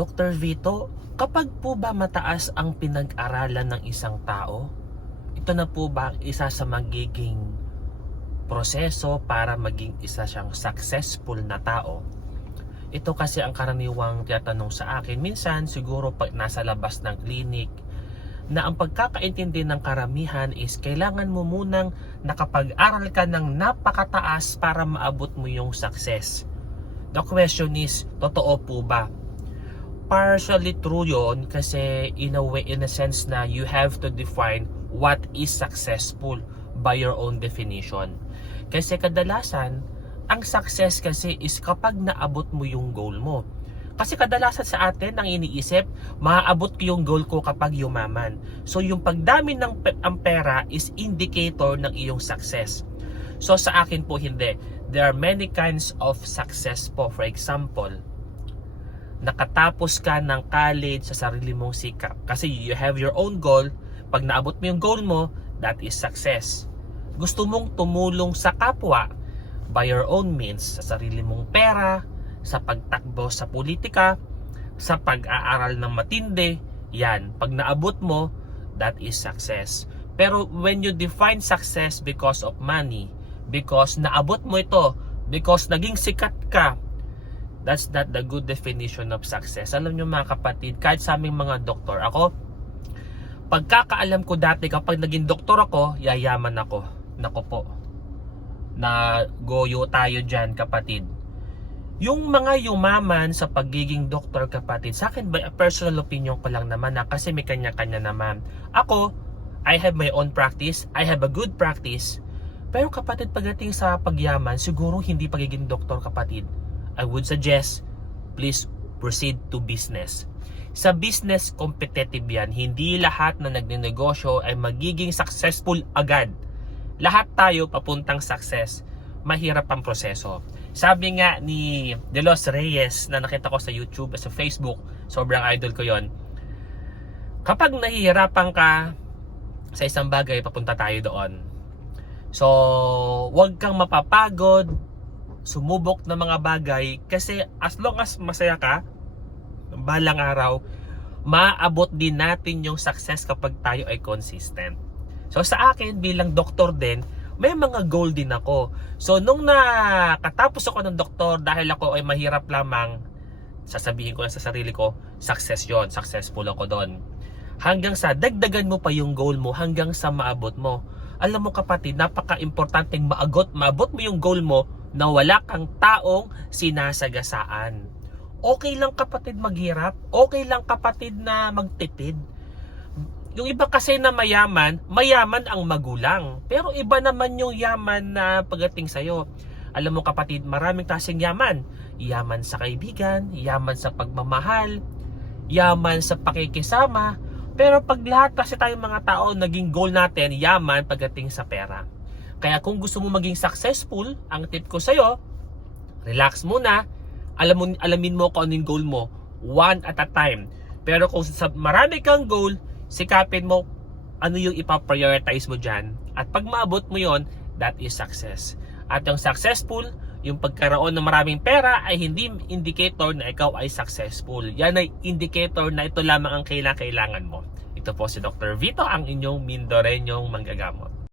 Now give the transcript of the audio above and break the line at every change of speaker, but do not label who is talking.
Dr. Vito, kapag po ba mataas ang pinag-aralan ng isang tao, ito na po ba isa sa magiging proseso para maging isa siyang successful na tao? Ito kasi ang karaniwang tinatanong sa akin. Minsan, siguro pag nasa labas ng clinic, na ang pagkakaintindi ng karamihan is kailangan mo munang nakapag-aral ka ng napakataas para maabot mo yung success. The question is, totoo po ba? Partially true yon kasi in a way, in a sense na you have to define what is successful by your own definition. Kasi kadalasan, ang success kasi is kapag naabot mo yung goal mo. Kasi kadalasan sa atin ang iniisip, maaabot ko yung goal ko kapag yumaman. So yung pagdami ng pe- ang pera is indicator ng iyong success. So sa akin po hindi. There are many kinds of success po. For example, nakatapos ka ng college sa sarili mong sikap. Kasi you have your own goal. Pag naabot mo yung goal mo, that is success. Gusto mong tumulong sa kapwa by your own means, sa sarili mong pera, sa pagtakbo sa politika, sa pag-aaral ng matindi, yan. Pag naabot mo, that is success. Pero when you define success because of money, because naabot mo ito, because naging sikat ka, that's not the good definition of success. Alam nyo mga kapatid, kahit sa aming mga doktor, ako, pagkakaalam ko dati kapag naging doktor ako, yayaman ako. Nako po. Na goyo tayo dyan kapatid. Yung mga yumaman sa pagiging doktor kapatid, sa akin by personal opinion ko lang naman na kasi may kanya-kanya naman. Ako, I have my own practice, I have a good practice. Pero kapatid pagdating sa pagyaman, siguro hindi pagiging doktor kapatid. I would suggest, please proceed to business. Sa business, competitive yan. Hindi lahat na nagnenegosyo ay magiging successful agad. Lahat tayo papuntang success. Mahirap ang proseso. Sabi nga ni De Los Reyes na nakita ko sa YouTube sa Facebook, sobrang idol ko yon. Kapag nahihirapan ka sa isang bagay, papunta tayo doon. So, huwag kang mapapagod, sumubok ng mga bagay kasi as long as masaya ka, balang araw, maabot din natin yung success kapag tayo ay consistent. So sa akin bilang doktor din, may mga goal din ako. So nung nakatapos ako ng doktor dahil ako ay mahirap lamang, sasabihin ko na sa sarili ko, success yon, successful ako doon. Hanggang sa dagdagan mo pa yung goal mo hanggang sa maabot mo. Alam mo kapatid, napaka-importanteng maagot, maabot mo yung goal mo na wala kang taong sinasagasaan. Okay lang kapatid maghirap, okay lang kapatid na magtipid. Yung iba kasi na mayaman, mayaman ang magulang. Pero iba naman yung yaman na pagdating sa'yo. Alam mo kapatid, maraming klaseng yaman. Yaman sa kaibigan, yaman sa pagmamahal, yaman sa pakikisama. Pero pag lahat kasi tayong mga tao, naging goal natin, yaman pagdating sa pera. Kaya kung gusto mo maging successful, ang tip ko sa'yo, relax muna, alam mo, alamin mo kung ano goal mo, one at a time. Pero kung sa marami kang goal, sikapin mo ano yung ipaprioritize mo dyan. At pag maabot mo yon that is success. At yung successful, yung pagkaroon ng maraming pera ay hindi indicator na ikaw ay successful. Yan ay indicator na ito lamang ang kailangan mo. Ito po si Dr. Vito, ang inyong Mindorenyong manggagamot.